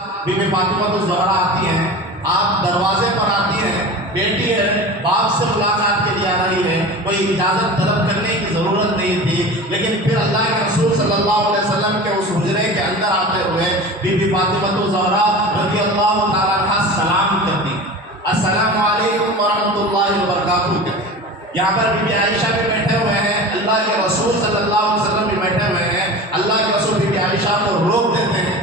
Be be Fatima تو زہرا آتی ہیں، آپ دروازے پر آتی ہیں، بیٹی ہے، باپ سے ملاقات کے لیے آ رہی ہے، کوئی اجازت طلب کرنے کی ضرورت نہیں تھی، لیکن پھر اللہ کے رسول صلی اللہ علیہ وسلم کے اس حجرے کے اندر آتے ہوئے بی بی فاطمہ تو زہرا رضی اللہ تعالیٰ عنہ سلام کرتی، السلام علیکم ورحمۃ اللہ وبرکاتہ کہتے۔ یہاں پر بی بی عائشہ بھی بیٹھے ہوئے ہیں، اللہ کے رسول صلی اللہ علیہ وسلم بھی بیٹھے ہوئے ہیں، اللہ کے رسول بی بی عائشہ کو روک دیتے ہیں،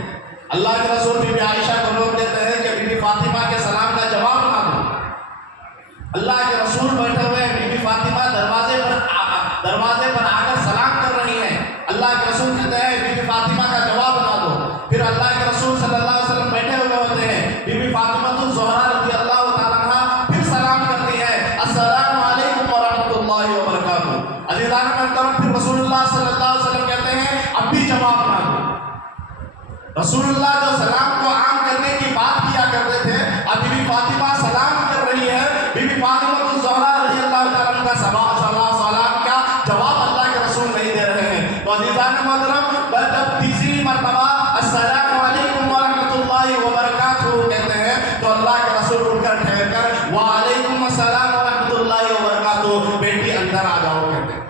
اللہ کے رسول بی بی عائشہ کو روک دیتے ہیں کہ بی بی فاطمہ کے سلام کا جواب نہ دو۔ اللہ کے رسول بیٹھے ہوئے ہیں، بی بی فاطمہ دروازے پر آ کر سلام کر رہی ہیں، اللہ کے رسول کہتے ہیں بی بی فاطمہ کا جواب نہ دو۔ پھر اللہ کے رسول صلی اللہ علیہ وسلم بیٹھے ہوئے ہوتے ہیں، بی بی فاطمہ تو زہرا رضی اللہ تعالیٰ عنہ پھر سلام کرتی ہے، السلام علیکم ورحمۃ اللہ وبرکاتہ۔ عزیزان محترم، پھر رسول اللہ صلی اللہ علیہ وسلم کہتے ہیں اب بھی جواب نہ دو۔ رسول اللہ جو سلام کو عام کرنے کی بات کیا کرتے تھے، اب بی بی فاطمہ سلام کر رہی ہے، بی بی فاطمہ تو زہرا رضی اللہ تعالیٰ عنہ کا سلام کا جواب اللہ کے رسول نہیں دے رہے ہیں۔ تو عزیزان محترم، جب تیسری مرتبہ السلام علیکم ورحمۃ اللہ وبرکاتہ کہتے ہیں تو اللہ کے رسول اٹھ کر ٹھہر کر وعلیکم السلام ورحمۃ اللہ وبرکاتہ، بیٹی اندر آ جاؤ کہتے ہیں،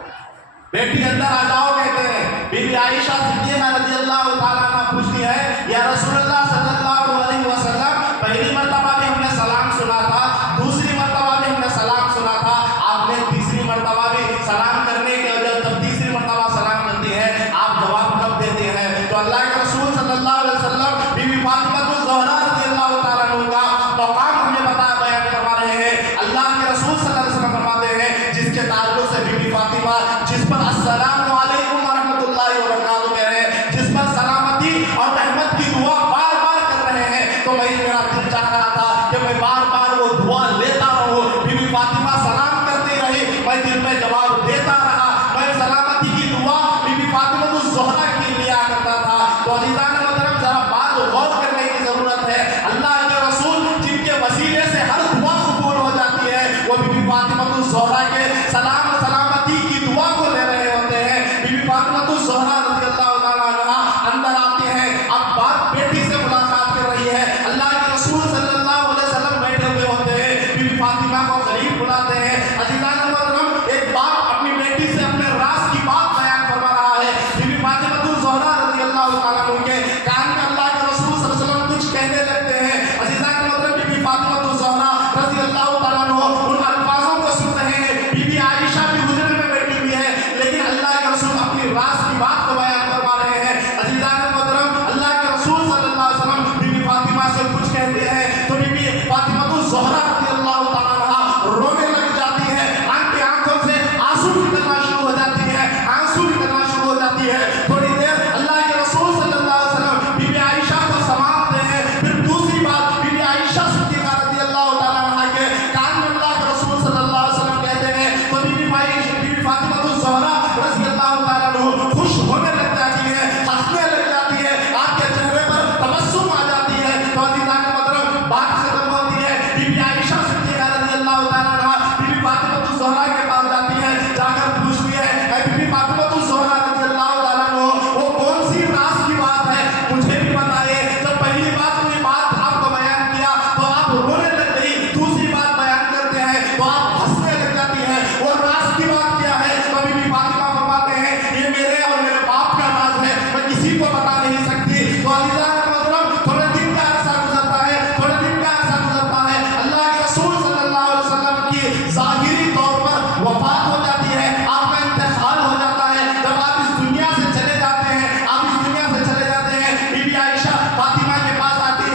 بیٹی اندر آ جاؤ کہتے ہیں۔ بی بی عائشہ صدیقہ رضی اللہ تعالیٰ عنہ پوچھتی ہے یا رسول اللہ صلی اللہ علیہ وسلم، پہلی مرتبہ بھی ہم نے سلام سنا تھا، دوسری مرتبہ بھی ہم نے سلام سنا تھا، آپ نے تیسری مرتبہ بھی سلام کرنے کے وجہ جب تیسری مرتبہ سلام کرتی ہے آپ جواب کب دیتے ہیں؟ تو اللہ کے رسول صلی اللہ علیہ وسلم بی بی فاطمہ تو زہرا رضی اللہ تعالیٰ عنہ کا مقام ہمیں بیان کروا رہے ہیں۔ اللہ کے رسول صلی اللہ علیہ وسلم فرماتے ہیں جس کے تعلق سے بی بی فاطمہ جس پر السلام علیکم ورحمۃ اللہ وبرکاتہ کہہ رہے ہیں، جس پر سلامتی اور رحمت کی دعا بار بار کر رہے ہیں، تو میرا دل چاہ رہا تھا کہ میں بار بار وہ دعا لیتا رہوں۔ بی بی فاطمہ سلام کرتی رہی، میں دل میں جواب دیتا رہا، میں سلامتی کی دعا بی بی فاطمہ تو زہرا کی لیا کرتا تھا۔ تو عزیزان محترم، ذرا بات غور کرنے کی ضرورت ہے، اللہ کے رسول جن کے وسیلے سے ہر دعا قبول ہو جاتی ہے، وہ بی بی فاطمہ تو زہرا کے سلامتی کی دعا کو لے رہے ہوتے ہیں۔ بی بی فاطمہ تو زہرا رضی اللہ تعالیٰ عنہ اندر آتے ہیں، اب باپ بیٹی سے ملاقات کر رہی ہے، اللہ کے رسول صلی اللہ علیہ وسلم بیٹھے ہوئے ہوتے ہیں، بی بی فاطمہ کو قریب بلاتے ہیں۔ عزیزان محترم، ایک باپ اپنی بیٹی سے اپنے راز کی بات بیان فرما رہا ہے، بی بی فاطمہ تو زہرا رضی اللہ تعالیٰ عنہ کے کان میں اللہ کے رسول صلی اللہ علیہ وسلم کچھ کہنے لگتے ہیں۔ عزیزان محترم، بی بی فاطمہ تو زہرا رضی اللہ تعالیٰ عنہ ان الفاظوں کو سن رہے ہیں، بی بی عائشہ بھی حجرے میں بیٹھی ہوئی ہے، لیکن اللہ کے رسول اپنی راز کی بات کو بیان فرما رہے ہیں۔ عزیزان محترم، اللہ کے رسول صلی اللہ علیہ وسلم بی بی فاطمہ سے کچھ کہتے ہیں تو بی بی فاطمہ تو زہرا رضی اللہ تعالیٰ عنہ رونے لگ جاتی ہے، آنکھوں سے آنسو نکلنا شروع ہو جاتی ہے، تھوڑی دیر اللہ کے رسول صلی اللہ علیہ وسلم بی بی عائشہ کو سماعت دیں، پھر دوسری بات بی بی عائشہ صدیقہ رضی اللہ تعالیٰ عنہ کے کان میں اللہ کے رسول صلی اللہ علیہ وسلم کہتے ہیں تو بی بی فاطمہ تو زہرا رضی اللہ تعالیٰ عنہ خوش ہونے لگ جاتی ہے، ہنسنے لگ جاتی ہے، آپ کے چہرے پر تبسم آ جاتی ہے۔ تو عزیزان محترم، بات ختم ہوتی ہے، بی بی عائشہ صدیقہ رضی اللہ تعالیٰ عنہ بی بی فاطمہ تو زہرا کے پاس جاتی ہے، جا کر پوچھتی ہے اے بی بی فاطمہ تو زہرا رضی اللہ تعالیٰ عنہ، وہ کون سی راز کی بات ہے مجھے بھی بتائیے۔ جب پہلی بات کوئی بات آپ کو بیان کیا تو آپ رونے لگ گئی، دوسری بات بیان کرتے ہیں تو آپ ہنسنے لگ جاتی ہیں، وہ راز کی بات کیا ہے؟ تو بی بی فاطمہ فرماتے ہیں یہ میرے اور میرے باپ کا راز ہے، میں کسی کو بتا نہیں سکتی۔ تو عزیزان محترم، تھوڑے دن کا عرصہ گزرتا ہے، اللہ کے رسول صلی اللہ علیہ وسلم کی ظاہری طور پر وفات ہو جاتی ہے، آپ کا انتقال ہو جاتا ہے، جب آپ اس دنیا سے چلے جاتے ہیں، بی بی عائشہ فاطمہ کے پاس آتی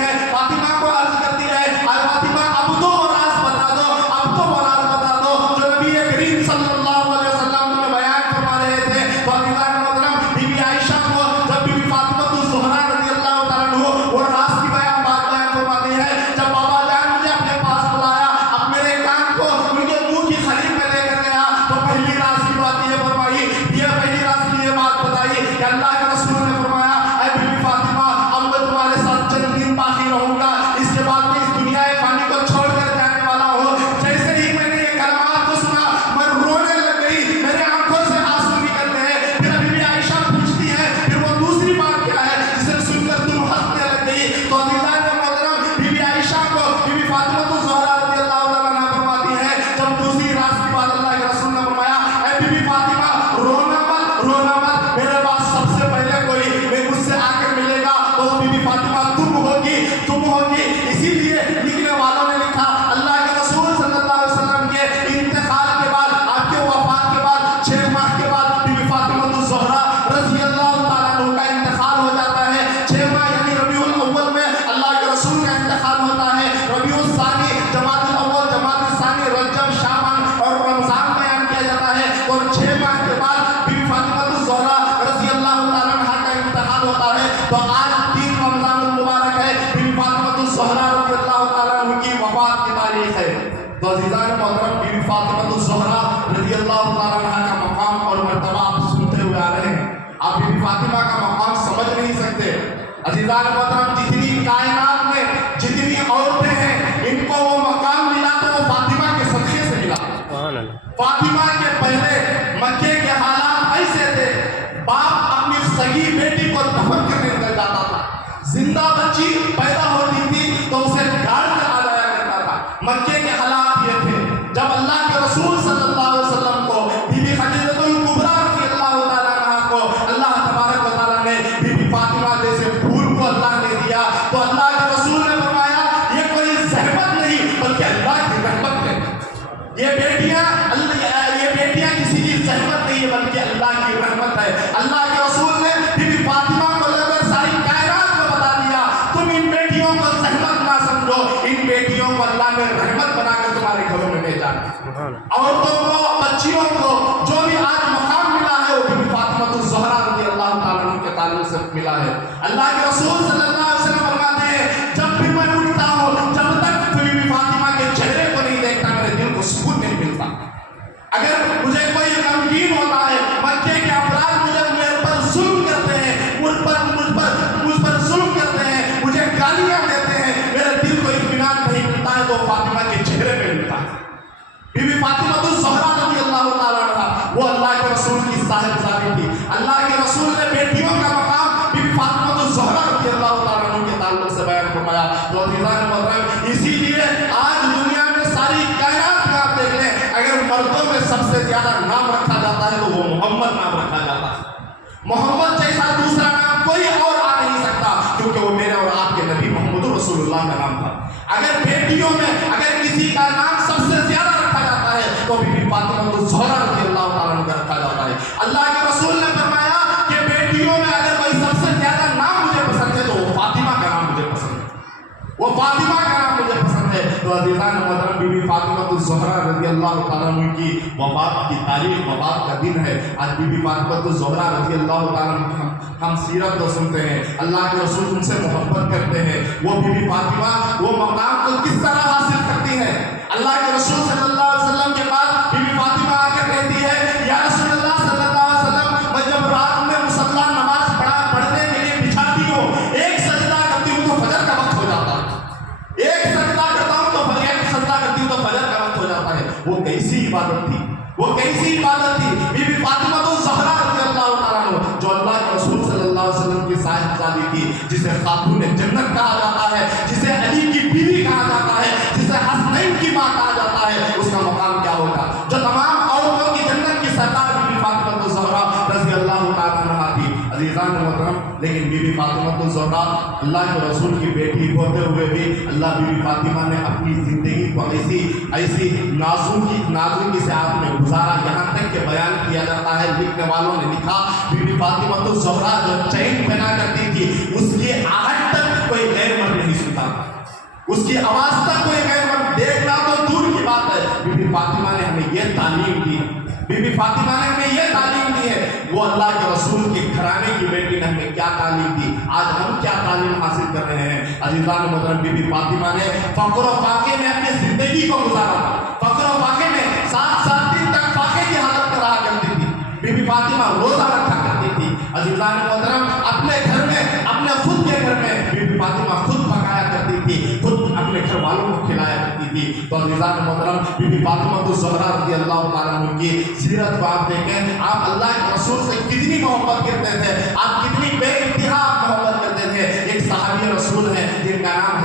तुम होगी, इसीलिए लिखने वालों ने लिखा अल्लाह के रसूल सल्लल्लाहु अलैहि वसल्लम के इंतकाल के बाद, आपके वफात के बाद 6 माह के बाद बीबी फातिमा ज़हरा रज़ी अल्लाह तआला अन्हा का इंतकाल हो जाता है। 6 माह यानी रबीउल अव्वल में अल्लाह के रसूल का इंतकाल होता है। रबीउल सानी, जमादुल अव्वल, जमादुल सानी, रजब, शाबान और रमजान बयान किया जाता है। और 6 माह के बाद बीबी फातिमा ज़हरा रज़ी अल्लाह तआला अन्हा का इंतकाल होता है। तो आज 3 रमजान मुबारक है, बीबी फातिमा ज़हरा रज़ी अल्लाह तआला अन्हा की वफात की तारीख है। तो अज़ीज़ान मोहतरम, बीबी फातिमा ज़हरा रज़ी अल्लाह तआला अन्हा का मकाम और मर्तबा आप सुनते हुए आ रहे हैं। आप बीबी फातिमा का मकाम समझ नहीं सकते। अज़ीज़ान मोहतरम, जितनी कायनात में जितनी औरतें हैं, इनको वो मकाम मिला तो वो फातिमा के सदक़े से मिला। फातिमा के पहले मक्के के हालात ऐसे थे, बाप अपनी सगी बेटी को दफन करने निकल जाता था। जिंदा बच्ची पैदा होती थी तो उसे गाड़ कर आ जाया करता था। मक्के के हालात ये थे। जब अल्लाह के रसूल सल्लल्लाहु अलैहि वसल्लम को बीबी खदीजतुल कुबरा रज़ी अल्लाह तआला अन्हा को अल्लाह तबारक व तआला ने बीबी फातिमा जैसे फूल को अल्लाह ने दिया, तो अल्लाह के रसूल ने फरमाया ये कोई ज़हमत नहीं बल्कि अल्लाह की रहमत है। ये बेटियां किसी की ज़हमत नहीं है बल्कि अल्लाह की रहमत है। अल्लाह के रसूल ने बीबी फातिमा को लेकर सारी कायनात को बता दिया, तुम इन बेटियों को ज़हमत ना समझो, इन बेटियों को अल्लाह ने रहमत बनाकर तुम्हारे घरों में भेजा। औरतों को, बच्चियों को जो भी आज मकाम मिला है वो बीबी फातिमा ज़हरा रज़ी अल्लाह तआला अन्हा के ताल्लुक से मिला है। अल्लाह के रसूल सल्लल्लाहु अलैहि वसल्लम फरमाते हैं, जब भी मैं उठता हूँ, जब तक बीबी फातिमा के चेहरे को नहीं देखता मेरे दिल को सुकून नहीं मिलता। अगर मुझे कोई गमगीन होता है, मक्के के अफराद मेरे पर जुल्म करते हैं, मुझ पर जुल्म करते हैं, मुझे गालियां देते हैं, मेरे दिल को इत्मीनान नहीं मिलता है तो फातिमा के चेहरे पे मिलता है। बीबी फातिमा ज़हरा रज़ी अल्लाह तआला अन्हा वो अल्लाह के रसूल की साहिबजादी थी। अल्लाह के रसूल ने बेटियों का मकाम बीबी फातिमा ज़हरा रज़ी अल्लाह तआला अन्हा के ताल्लुक से बयान फरमाया। तो अज़ीज़ान मोहतरम, इसीलिए आज दुनिया में सारी कायनात में आप देख लें, अगर मर्दों में सबसे ज्यादा नाम रखा जाता है तो वो मोहम्मद नाम रखा जाता है। मोहम्मद जैसा दूसरा नाम कोई और आ नहीं सकता, क्योंकि वो मेरे और आपके नबी मोहम्मद रसूलुल्लाह का नाम था। अगर बेटियों में अगर किसी का नाम सबसे ज्यादा रखा जाता है तो बीबी फातिमा ज़हरा रज़ी अल्लाह तआला अन्हा का रखा जाता है। अल्लाह के रसूल ने फरमाया कि बेटियों में अगर कोई सबसे ज्यादा नाम मुझे पसंद है तो वो फातिमा का नाम मुझे पसंद है, वो फातिमा का नाम मुझे पसंद है। तो अज़ीज़ान मोहतरम, बीबी फातिमा ज़हरा रज़ी अल्लाह तआला अन्हा की वफात की तारीख, वफात का दिन है आज। बीबी फातिमा ज़हरा रज़ी अल्लाह तआला अन्हा, हम सीरत तो सुनते हैं, अल्लाह के रसूल उनसे मोहब्बत करते हैं। वो बीबी फातिमा वो मकाम को किस तरह हासिल करती है? अल्लाह के रसूल सल्लल्लाहु अलैहि वसल्लम के पास बीबी फातिमा आकर कहती है, या रसूलल्लाह सल्लल्लाहु अलैहि वसल्लम, मैं जब रात में मुसल्ला नमाज पढ़ने के लिए बिछाती हूँ, एक सजदा करती हूँ तो फजर का वक्त हो जाता है, एक सजदा करता हूँ तो सजदा करती हूँ तो फजर का वक्त हो जाता है। वो कैसी इबादत थी, वो कैसी इबादत थी बीबी फातिमा ज़हरा रज़ी अल्लाह तआला अन्हा, जो अल्लाह के रसूल सल्लल्लाहु अलैहि वसल्लम की साहिबजादी थी, जिसे खातून जन्नत कहा जाता है, जिसे अली की बीवी कहा जाता है, जिसे हसनैन की मां कहा जाता है। उसका मकाम क्या होगा? जो तमाम औरतों की जन्नत की सरदार बीबी फातिमा ज़हरा रज़ी अल्लाह तआला अन्हा थी। अज़ीज़ान मोहतरम, लेकिन बीबी फातिमा ज़हरा अल्लाह के रसूल की बेटी होते हुए भी अल्लाह बीबी फातिमा ने अपनी ज़िंदगी को ऐसी नाजुकी से आपने गुजारा, यहाँ तक के बयान किया जाता है। लिखने वालों ने लिखा, बीबी फातिमा ज़हरा जो चैन पहना करती थी, उसकी आहट तक कोई गैर मर्द नहीं सुनता, उसकी आवाज़ तक कोई गैर मर्द देखना तो दूर की बात है। बीबी फातिमा ने हमें यह तालीम दी, बीबी फातिमा ने हमें यह तालीम दी है। वो अल्लाह के रसूल के घराने की बेटी ने हमें क्या तालीम दी, आज हम क्या तालीम हासिल कर रहे हैं? अज़ीज़ान मोहतरम, बीबी फातिमा ने फ़क्र व फाक़े में अपनी ज़िंदगी को गुजारा था। फ़क्र व फाक़े में 7 दिन तक फाक़े की हालत में रहा करती थी। बीबी फातिमा रोज़ा रखा करती थी। अज़ीज़ान मोहतरम, अपने घर में, अपने खुद के घर में बीबी फातिमा खुद पकाया करती थी, खुद अपने घर वालों को खिलाया करती थी। तो अज़ीज़ान मोहतरम, बीबी फातिमा ज़हरा रज़ी अल्लाह तआला अन्हा की सीरत को आप देखें, आप अल्लाह के रसूल से कितनी मोहब्बत करते थे, आप कितनी बेइंतहा मोहब्बत करते थे। एक सहाबी रसूल है जिनका नाम